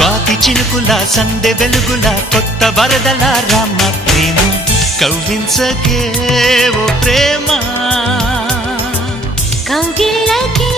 స్వాతి చినుకుల సందె వెలుగుల కొత్త వరదల రామ ప్రేమ కవ్వించకే ఓ ప్రేమ కౌగిళ్ళకే